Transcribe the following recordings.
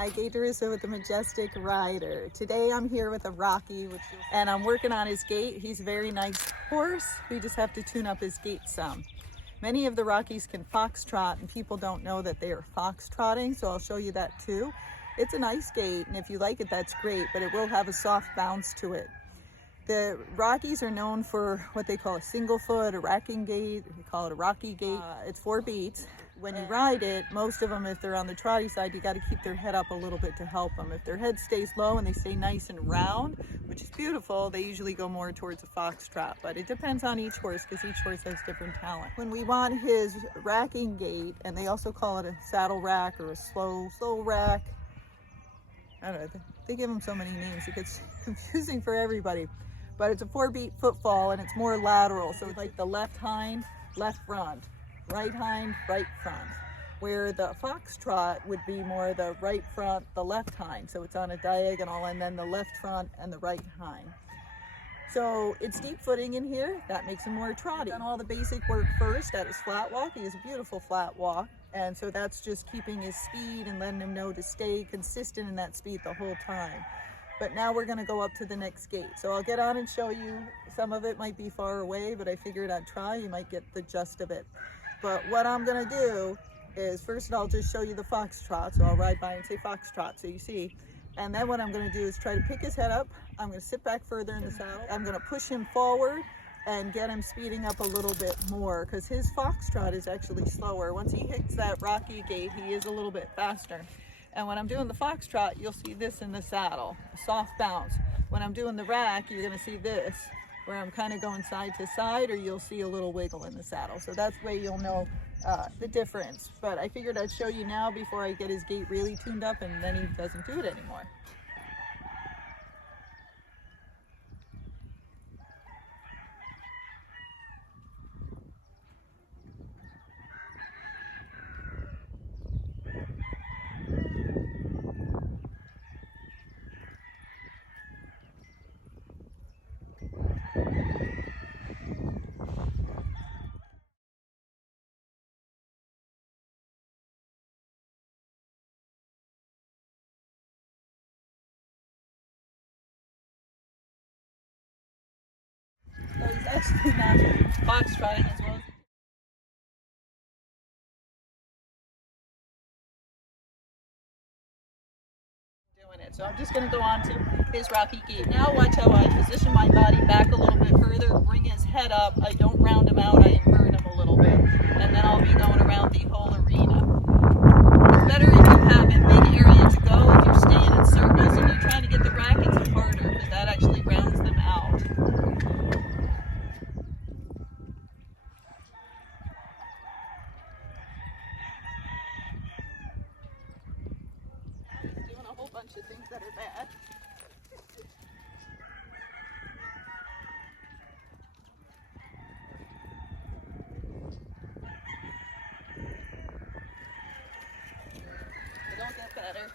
Hi, Gay DeRusso with the Majestic rider. Today I'm here with a Rocky, and I'm working on his gait. He's a very nice horse. We just have to tune up his gait some. Many of the Rockies can foxtrot, and people don't know that they are foxtrotting, so I'll show you that too. It's a nice gait, and if you like it, that's great, but it will have a soft bounce to it. The Rockies are known for what they call a single foot, a racking gait. We call it a Rocky gait. It's 4 beats. When you ride it, most of them, if they're on the trotty side, you got to keep their head up a little bit to help them. If their head stays low and they stay nice and round, which is beautiful, they usually go more towards a foxtrot. But it depends on each horse because each horse has different talent. When we want his racking gait, and they also call it a saddle rack or a slow rack, I don't know, they give them so many names, it gets confusing for everybody. But it's a 4-beat footfall and it's more lateral. So it's like the left hind, left front, right hind, right front. Where the foxtrot would be more the right front, the left hind. So it's on a diagonal, and then the left front and the right hind. So it's deep footing in here. That makes him more trotty. Done all the basic work first at his flat walk. He has a beautiful flat walk. And so that's just keeping his speed and letting him know to stay consistent in that speed the whole time. But now we're gonna go up to the next gate. So I'll get on and show you. Some of it might be far away, but I figured I'd try. You might get the gist of it. But what I'm gonna do is, first I'll just show you the foxtrot. So I'll ride by and say foxtrot so you see. And then what I'm gonna do is try to pick his head up. I'm gonna sit back further in the saddle. I'm gonna push him forward and get him speeding up a little bit more, because his foxtrot is actually slower. Once he hits that Rocky gait, he is a little bit faster. And when I'm doing the foxtrot, you'll see this in the saddle, a soft bounce. When I'm doing the rack, you're gonna see this, where I'm kind of going side to side, or you'll see a little wiggle in the saddle. So that's the way you'll know the difference. But I figured I'd show you now before I get his gait really tuned up, and then he doesn't do it anymore. So he's actually not foxtrotting as well as doing it. So I'm just going to go on to his Rocky gait. Now watch how I position my body back a little bit further, bring his head up. I don't round him out, I invert him a little bit. And then I'll be going around the whole arena. It's better if you have a big area to go. If you're staying in circles and you're trying to get the rackets, it's harder because that actually rounds them out. Doing a whole bunch of things that are bad. They don't get better.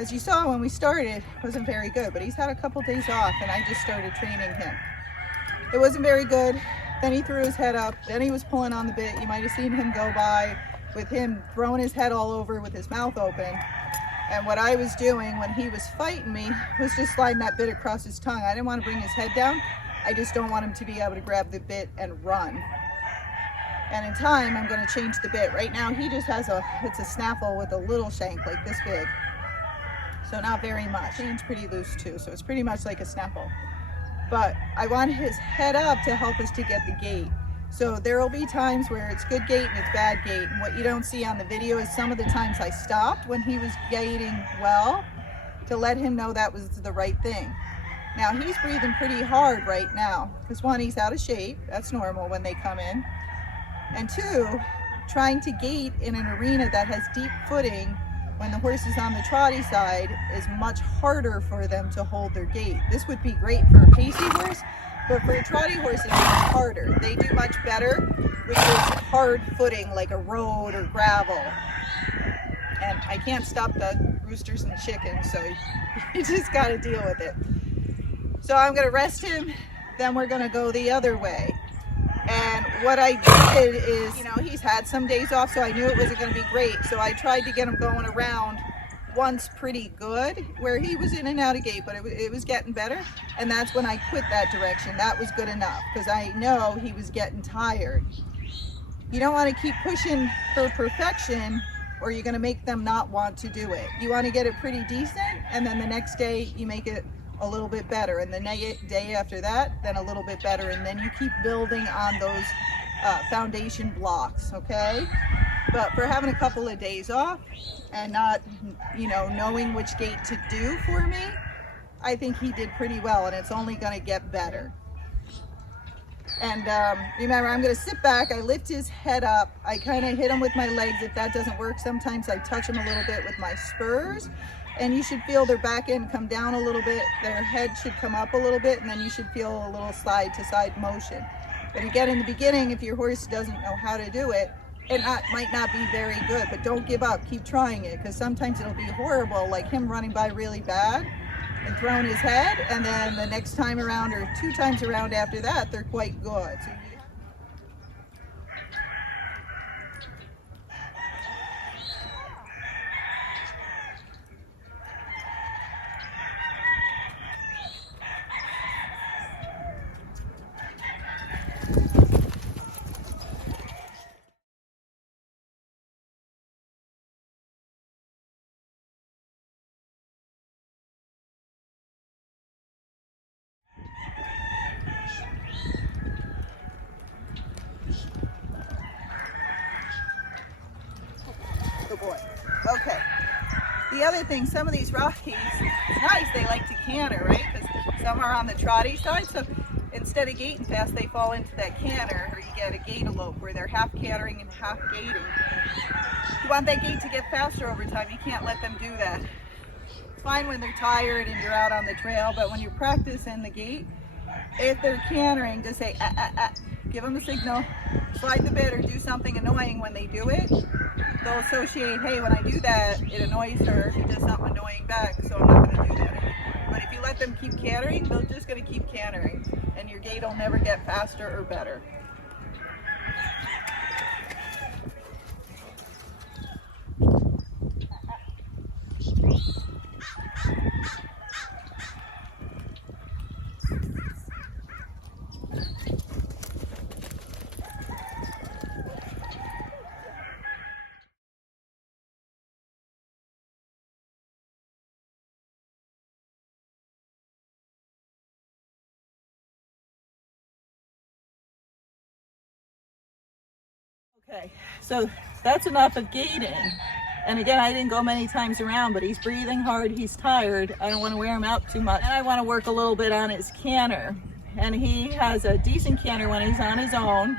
As you saw when we started, it wasn't very good, but he's had a couple days off and I just started training him. It wasn't very good. Then he threw his head up, then he was pulling on the bit. You might have seen him go by with him throwing his head all over with his mouth open. And what I was doing when he was fighting me was just sliding that bit across his tongue. I didn't want to bring his head down. I just don't want him to be able to grab the bit and run. And in time, I'm going to change the bit. Right now, he just has it's a snaffle with a little shank, like this big. So not very much. Chain's pretty loose too, so it's pretty much like a snaffle. But I want his head up to help us to get the gait. So there will be times where it's good gait and it's bad gait. And what you don't see on the video is some of the times I stopped when he was gaiting well to let him know that was the right thing. Now he's breathing pretty hard right now because one, he's out of shape. That's normal when they come in. And two, trying to gait in an arena that has deep footing when the horse is on the trotty side is much harder for them to hold their gait. This would be great for a pacey horse, but for a trotty horse it's much harder. They do much better with this hard footing like a road or gravel. And I can't stop the roosters and chickens, so you just got to deal with it. So I'm going to rest him, then we're going to go the other way. And what I did is, you know, he's had some days off, so I knew it wasn't going to be great. So I tried to get him going around once pretty good, where he was in and out of gait, but it was getting better. And that's when I quit that direction. That was good enough because I know he was getting tired. You don't want to keep pushing for perfection or you're going to make them not want to do it. You want to get it pretty decent, and then the next day you make it a little bit better, and the day after that then a little bit better, and then you keep building on those foundation blocks, okay? But for having a couple of days off and not, you know, knowing which gait to do for me, I think he did pretty well, and it's only going to get better. And remember, I'm going to sit back, I lift his head up, I kind of hit him with my legs. If that doesn't work, sometimes I touch him a little bit with my spurs. And you should feel their back end come down a little bit, their head should come up a little bit, and then you should feel a little side to side motion. But again, in the beginning, if your horse doesn't know how to do it, it might not be very good, but don't give up, keep trying it, because sometimes it'll be horrible, like him running by really bad and throwing his head, and then the next time around or 2 times around after that, they're quite good. So good boy. Okay. The other thing, some of these Rockies, it's nice, they like to canter, right? Because some are on the trotty side, so instead of gaiting fast, they fall into that canter, or you get a gaitalope where they're half cantering and half gaiting. You want that gait to get faster over time, you can't let them do that. It's fine when they're tired and you're out on the trail, but when you're practicing the gait, if they're cantering, just say, ah, ah, ah. Give them a signal, slide the bit, or do something annoying when they do it. They'll associate, hey, when I do that, it annoys her, she does something annoying back, so I'm not going to do that anymore. But if you let them keep cantering, they're just going to keep cantering, and your gait will never get faster or better. Okay, so that's enough of gaiting. And again, I didn't go many times around, but he's breathing hard, he's tired. I don't want to wear him out too much. And I want to work a little bit on his canter. And he has a decent canter when he's on his own,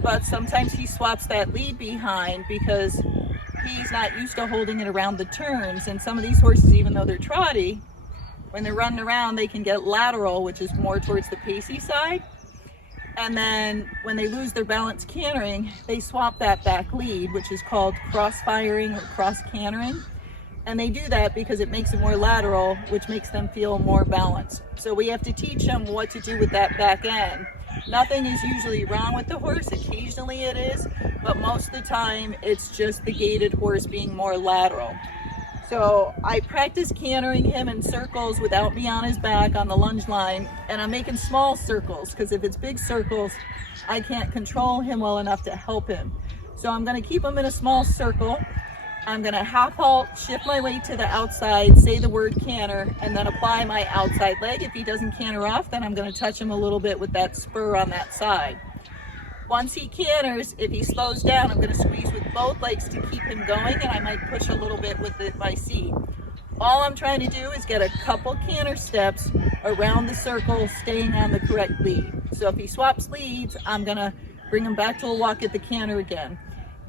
but sometimes he swaps that lead behind because he's not used to holding it around the turns. And some of these horses, even though they're trotty, when they're running around, they can get lateral, which is more towards the pacey side. And then when they lose their balance cantering, they swap that back lead, which is called cross-firing or cross-cantering. And they do that because it makes it more lateral, which makes them feel more balanced. So we have to teach them what to do with that back end. Nothing is usually wrong with the horse. Occasionally it is, but most of the time it's just the gaited horse being more lateral. So I practice cantering him in circles without me on his back on the lunge line, and I'm making small circles because if it's big circles, I can't control him well enough to help him. So I'm going to keep him in a small circle. I'm going to half halt, shift my weight to the outside, say the word canter, and then apply my outside leg. If he doesn't canter off, then I'm going to touch him a little bit with that spur on that side. Once he canters, if he slows down, I'm going to squeeze with both legs to keep him going, and I might push a little bit with my seat. All I'm trying to do is get a couple canter steps around the circle, staying on the correct lead. So if he swaps leads, I'm going to bring him back to a walk at the canter again.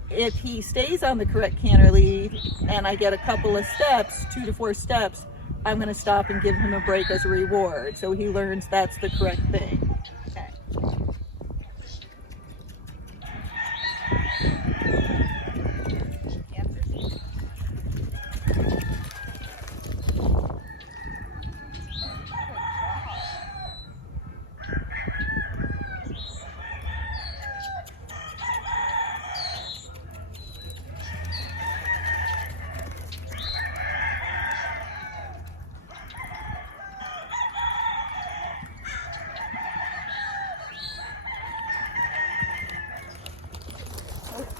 If he stays on the correct canter lead and I get a couple of steps, 2 to 4 steps, I'm going to stop and give him a break as a reward, so he learns that's the correct thing. Okay.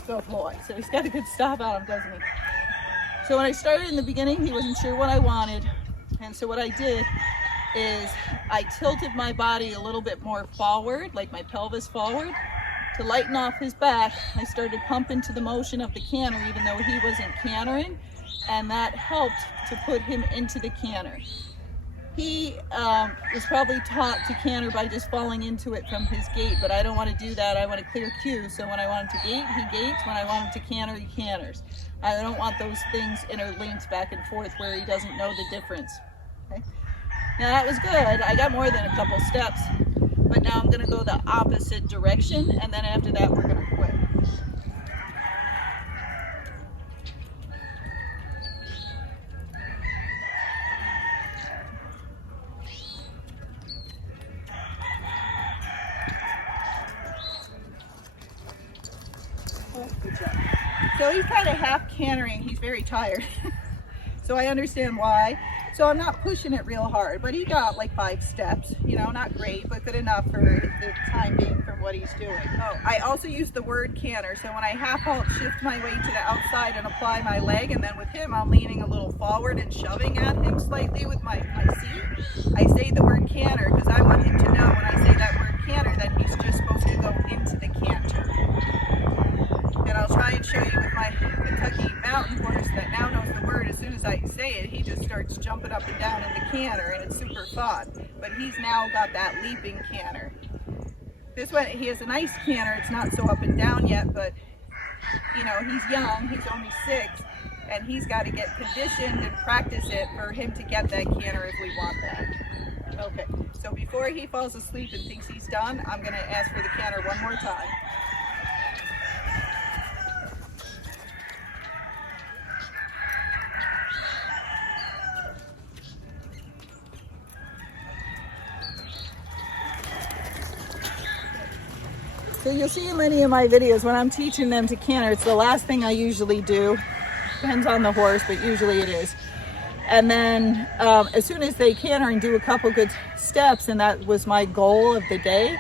Good boy. So he's got a good stop on him, doesn't he? So when I started in the beginning, he wasn't sure what I wanted. And so what I did is I tilted my body a little bit more forward, like my pelvis forward, to lighten off his back. I started pumping to the motion of the canter, even though he wasn't cantering. And that helped to put him into the canter. He was probably taught to canter by just falling into it from his gait, but I don't want to do that. I want a clear cue. So when I want him to gait, he gaits. When I want him to canter, he canters. I don't want those things interlinked back and forth where he doesn't know the difference. Okay. Now that was good. I got more than a couple steps, but now I'm going to go the opposite direction, and then after that we're going to quit. Good job. So he's kind of half cantering. He's very tired. So I understand why. So I'm not pushing it real hard, but he got like 5 steps, you know, not great, but good enough for the time being from what he's doing. Oh, I also use the word canter. So when I half halt, shift my weight to the outside and apply my leg, and then with him, I'm leaning a little forward and shoving at him slightly with my seat. I say the word canter because I want him to know when I say that word canter that he's just supposed to go into the canter. And I'll try and show you with my Kentucky mountain horse that now knows the word. As soon as I say it, he just starts jumping up and down in the canter, and it's super fun. But he's now got that leaping canter. This one, he has a nice canter. It's not so up and down yet, but you know, he's young. He's only 6, and he's got to get conditioned and practice it for him to get that canter if we want that. Okay, so before he falls asleep and thinks he's done, I'm going to ask for the canter one more time. So you'll see in many of my videos when I'm teaching them to canter, it's the last thing I usually do. Depends on the horse, but usually it is. And then as soon as they canter and do a couple good steps, and that was my goal of the day,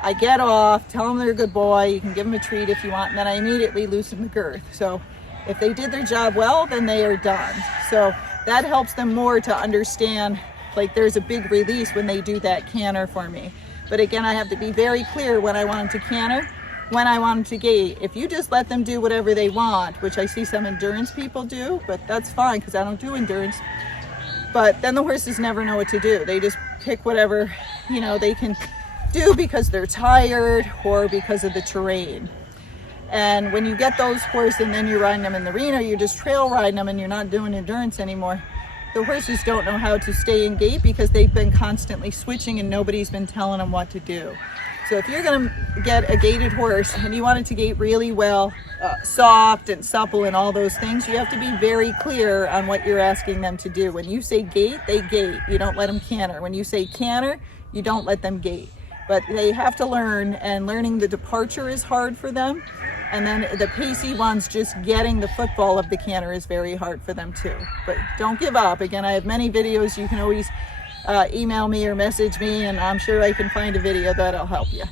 I get off, tell them they're a good boy, you can give them a treat if you want, and then I immediately loosen the girth. So if they did their job well, then they are done. So that helps them more to understand, like there's a big release when they do that canter for me. But again, I have to be very clear when I want them to canter, when I want them to gait. If you just let them do whatever they want, which I see some endurance people do, but that's fine because I don't do endurance. But then the horses never know what to do. They just pick whatever, you know, they can do because they're tired or because of the terrain. And when you get those horses and then you're riding them in the arena, you're just trail riding them and you're not doing endurance anymore. The horses don't know how to stay in gait because they've been constantly switching and nobody's been telling them what to do. So if you're going to get a gaited horse and you want it to gait really well, soft and supple and all those things, you have to be very clear on what you're asking them to do. When you say gait, they gait. You don't let them canter. When you say canter, you don't let them gait. but they have to learn, and learning the departure is hard for them. And then the pacey ones, just getting the football of the canter is very hard for them too. But don't give up. Again, I have many videos. You can always email me or message me, and I'm sure I can find a video that'll help you.